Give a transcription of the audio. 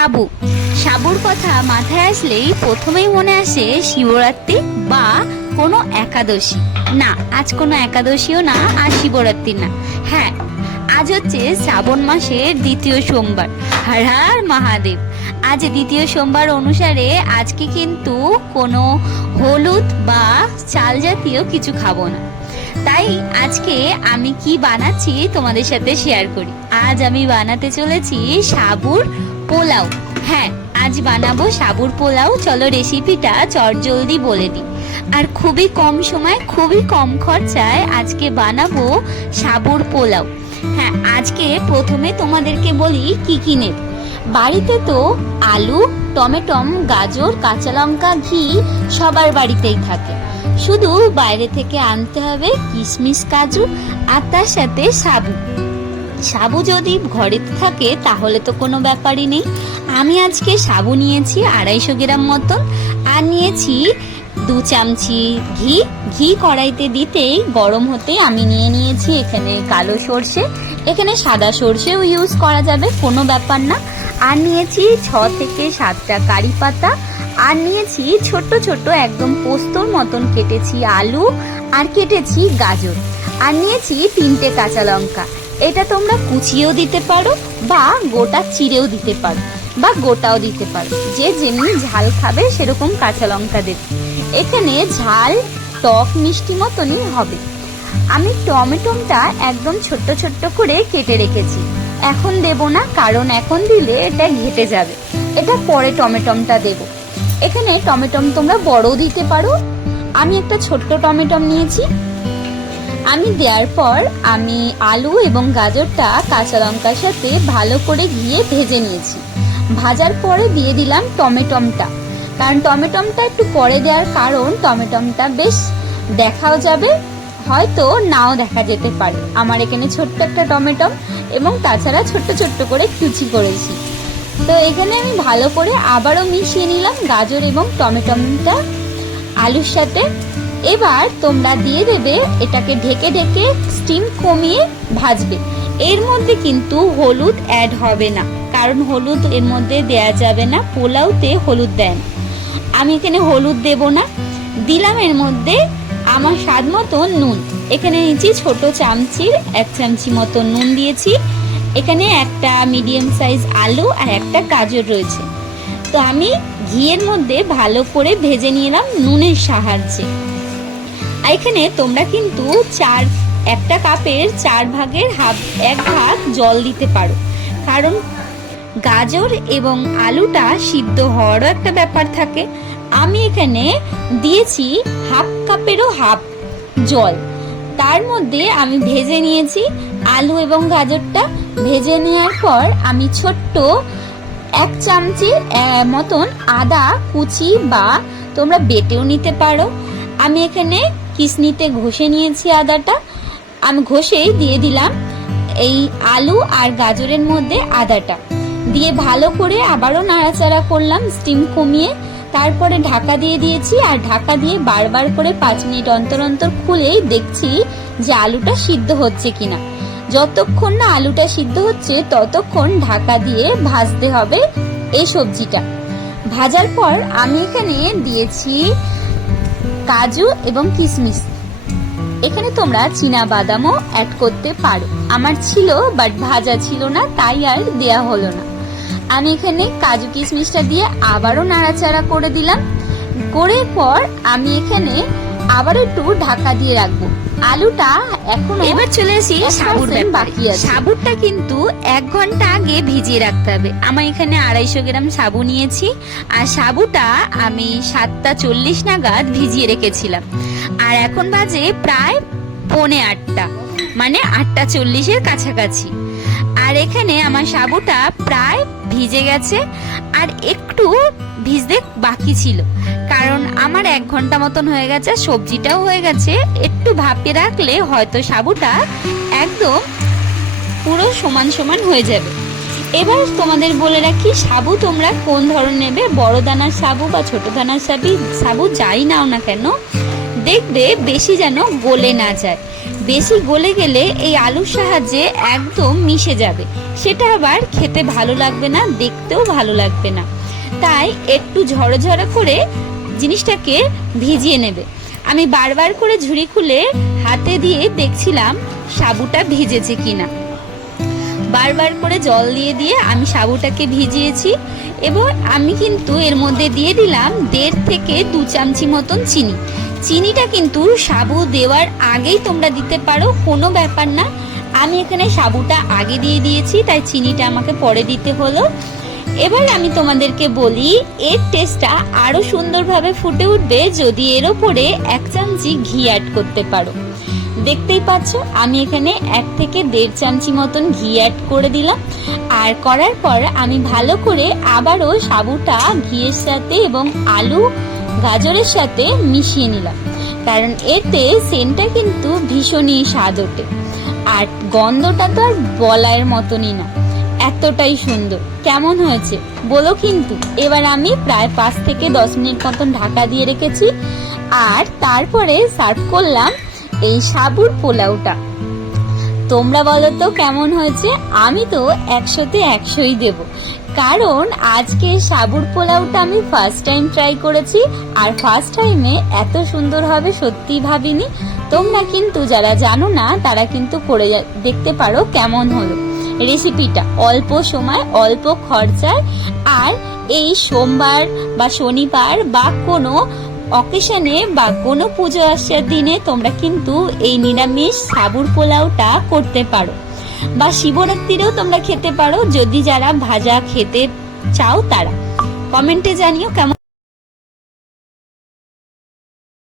সাবু। সাবুর কথা মাথায় আসলেই প্রথমেই মনে আসে শিবরাত্রি বা কোনো একাদশী। না, আজ কোনো একাদশীও না, আর শিবরাত্রি না। হ্যাঁ, আজ হচ্ছে শ্রাবণ মাসের দ্বিতীয় সোমবার। হর হর মহাদেব। আজ দ্বিতীয় সোমবার অনুসারে আজকে কিন্তু কোনো হলুদ বা চাল জাতীয় কিছু খাবো না। তাই আজকে আমি কি বানাচ্ছি তোমাদের সাথে শেয়ার করি। আজ আমি বানাতে চলেছি সাবুর পোলাও। হ্যাঁ, আজ বানাবো সাবুর পোলাও। চলো রেসিপিটা চটজলদি বলে দিই। আর খুবই কম সময়, খুবই কম খরচায় আজকে বানাবো সাবুর পোলাও। হ্যাঁ, আজকে প্রথমে তোমাদেরকে বলি কি কি নেব। বাড়িতে তো আলু, টমেটম, গাজর, কাঁচা লঙ্কা, ঘি সবার বাড়িতেই থাকে। শুধু বাইরে থেকে আনতে হবে কিশমিশ, কাজু আর তার সাথে সাবু। সাবু যদি ঘরে থাকে তাহলে তো কোনো ব্যাপারই নেই। আমি আজকে সাবু নিয়েছি 250 গ্রাম মতন, আর নিয়েছি 2 চামচি ঘি। ঘি কড়াইতে দিতেই গরম হতে আমি নিয়ে নিয়েছি এখানে কালো সর্ষে। এখানে সাদা সর্ষেও ইউজ করা যাবে, কোনো ব্যাপার না। আর নিয়েছি 6 থেকে 7টা কারি পাতা। আর নিয়েছি ছোট ছোট একদম পোস্তর মতন কেটেছি আলু, আর কেটেছি গাজর। আর নিয়েছি 3টে কাঁচা লঙ্কা। এটা তোমরা কুচিয়েও দিতে পারো বা গোটা চিড়েও দিতে পারো বা গোটাও দিতে পারো, যে যেমনি ঝাল খাবে সেরকম কাঁচা লঙ্কা দেবে। এখানে ঝাল টক মিষ্টি মতনই হবে। আমি টমেটোটা একদম ছোট্ট ছোট্ট করে কেটে রেখেছি। এখন দেব না, কারণ এখন দিলে এটা ঘেটে যাবে। এটা পরে টমেটোটা দেব। এখানে টমেটম তোমরা বড়ও দিতে পারো। আমি একটা ছোট্ট টমেটম নিয়েছি। আমি দেওয়ার পর আমি আলু এবং গাজরটা কাঁচা লঙ্কার সাথে ভালো করে ঘিয়ে ভেজে নিয়েছি। ভাজার পরে দিয়ে দিলাম টমেটমটা, কারণ টমেটমটা একটু পরে দেওয়ার কারণ টমেটমটা বেশ দেখাও যাবে, হয়তো নাও দেখা যেতে পারে। আমার এখানে ছোট্ট একটা টমেটম এবং তাছাড়া ছোট্ট ছোট্ট করে কুচি করেছি। তো এখানে আমি ভালো করে আবারও মিশিয়ে নিলাম গাজর এবং টমেটোটা আলুর সাথে। এবার তোমরা দিয়ে দেবে, এটাকে ঢেকে ঢেকে স্টিম কমিয়ে ভাজবে। এর মধ্যে কিন্তু হলুদ অ্যাড হবে না, কারণ হলুদ এর মধ্যে দেয়া যাবে না, পোলাওতে হলুদ দেয় না। আমি এখানে হলুদ দেব না। দিলাম এর মধ্যে আমার স্বাদ মতো নুন। এখানে নিয়েছি ছোট চামচির 1 চামচি মতো নুন দিয়েছি। এখানে একটা মিডিয়াম সাইজ আলু আর একটা গাজর রয়েছে। তো আমি ঘিয়ের মধ্যে ভালো করে ভেজে নিলাম নুনের সাহায্যে। এখানে তোমরা কিন্তু একটা কাপের 4 ভাগের 1 ভাগ জল দিতে পারো, কারণ গাজর এবং আলুটা সিদ্ধ হওয়ারও একটা ব্যাপার থাকে। আমি এখানে দিয়েছি 1/2 কাপেরও হাফ জল। তার মধ্যে আমি ভেজে নিয়েছি আলু এবং গাজরটা। ভেজে নেওয়ার পর আমি ছোট্ট 1 চামচি মতন আদা কুচি বা তোমরা বেটেও নিতে পারো। আমি এখানে কিসনিতে ঘষে নিয়েছি আদাটা। আমি ঘষেই দিয়ে দিলাম এই আলু আর গাজরের মধ্যে আদাটা দিয়ে ভালো করে আবারও নাড়াচাড়া করলাম স্টিম কমিয়ে। তারপরে ঢাকা দিয়ে দিয়েছি, আর ঢাকা দিয়ে বারবার করে 5 মিনিট অন্তর অন্তর খুলেই দেখছি যে আলুটা সিদ্ধ হচ্ছে কিনা। যতক্ষণ না আলুটা সিদ্ধ হচ্ছে ততক্ষণ ঢাকা দিয়ে ভাজতে হবে এই সবজিটা। ভাজার পর আমি এখানে দিয়েছি কাজু এবং কিশমিশ। এখানে তোমরা চীনা বাদামও অ্যাড করতে পারো। আমার ছিল, বাট ভাজা ছিল না, তাই আর দেয়া হলো না। আমি এখানে কাজু কিশমিশটা দিয়ে আবারও নাড়াচাড়া করে দিলাম। করে পর আমি এখানে আবার একটু ঢাকা দিয়ে রাখবো। আলুটা এখনো এবার চলে আসি সাবুর বাকি আছে। সাবুটা কিন্তু 1 ঘন্টা আগে ভিজিয়ে রাখতে হবে। আমার এখানে 250 গ্রাম সাবু নিয়েছি, আর সাবুটা আমি 7:40 নাগাদ ভিজিয়ে রেখেছিলাম। আর এখন বাজে প্রায় 7:45, মানে 8:40-এর কাছাকাছি। আর এখানে আমার সাবুটা প্রায় ভিজে গেছে, আর একটু ভিজতে বাকি ছিল, কারণ আমার 1 ঘন্টা মতন হয়ে গেছে, সবজিটাও হয়ে গেছে। একটু ভাপিয়ে রাখলে হয়তো সাবুটা একদম পুরো সমান সমান হয়ে যাবে। এবার তোমাদের বলে রাখি, সাবু তোমরা কোন ধরনের নেবে, বড় দানার সাবু বা ছোট দানার সাবু যাই নাও না কেন, দেখবে বেশি যেন গলে না যায়। বেশি গলে গেলে এই আলুর সাহায্যে একদম মিশে যাবে, সেটা আবার খেতে ভালো লাগবে না, দেখতেও ভালো লাগবে না। তাই একটু ঝরঝরা করে জিনিসটাকে ভিজিয়ে নেবে। আমি বারবার করে ঝুড়ি খুলে হাতে দিয়ে দেখছিলাম সাবুটা ভিজেছে কিনা। বারবার করে জল দিয়ে দিয়ে আমি সাবুটাকে ভিজিয়েছি এবং আমি কিন্তু এর মধ্যে দিয়ে দিলাম 1.5 থেকে 2 চামচি মতন চিনি। চিনিটা কিন্তু সাবু দেওয়ার আগেই তোমরা দিতে পারো, কোনো ব্যাপার না। আমি এখানে সাবুটা আগে দিয়ে দিয়েছি, তাই চিনিটা আমাকে পরে দিতে হলো। এবার আমি তোমাদেরকে বলি, এর টেস্টটা আরো সুন্দরভাবে ফুটে উঠবে যদি এর ওপরে 1 চামচি ঘি অ্যাড করতে পারো। দেখতেই পাচ্ছ আমি এখানে 1 থেকে 1.5 চামচি মতন ঘি অ্যাড করে দিলাম। আর করার পর আমি ভালো করে আবারও সাবুটা ঘিয়ের সাথে এবং আলু গাজরের সাথে মিশিয়ে নিলাম, কারণ এতে সেন্টটা কিন্তু ভীষণই স্বাদ ওঠে। আর গন্ধটা তো আর বলার মতনই না, এতটাই সুন্দর। কেমন হয়েছে বলো কিন্তু। এবার আমি প্রায় 5 থেকে 10 মিনিট মতন ঢাকা দিয়ে রেখেছি, আর তারপরে সার্ভ করলাম এই সাবুর পোলাওটা। তোমরা বলো তো কেমন হয়েছে? আমি তো 100-তে 100ই দেব, কারণ আজকে সাবুর পোলাওটা আমি ফার্স্ট টাইম ট্রাই করেছি, আর ফার্স্ট টাইমে এত সুন্দর হবে সত্যি ভাবিনি। তোমরা কিন্তু যারা জানো না তারা কিন্তু করে দেখতে পারো কেমন হলো রেসিপিটা। অল্প সময় অল্প খরচায়, আর এই সোমবার বা শনিবার বা কোনো অকেশনে বা কোনো পুজো আসার দিনে তোমরা কিন্তু এই নিরামিষ সাবুর পোলাওটা করতে পারো, বা শিবরাত্রিরেও তোমরা খেতে পারো যদি যারা ভাজা খেতে চাও তারা। কমেন্টে জানিও কেমন।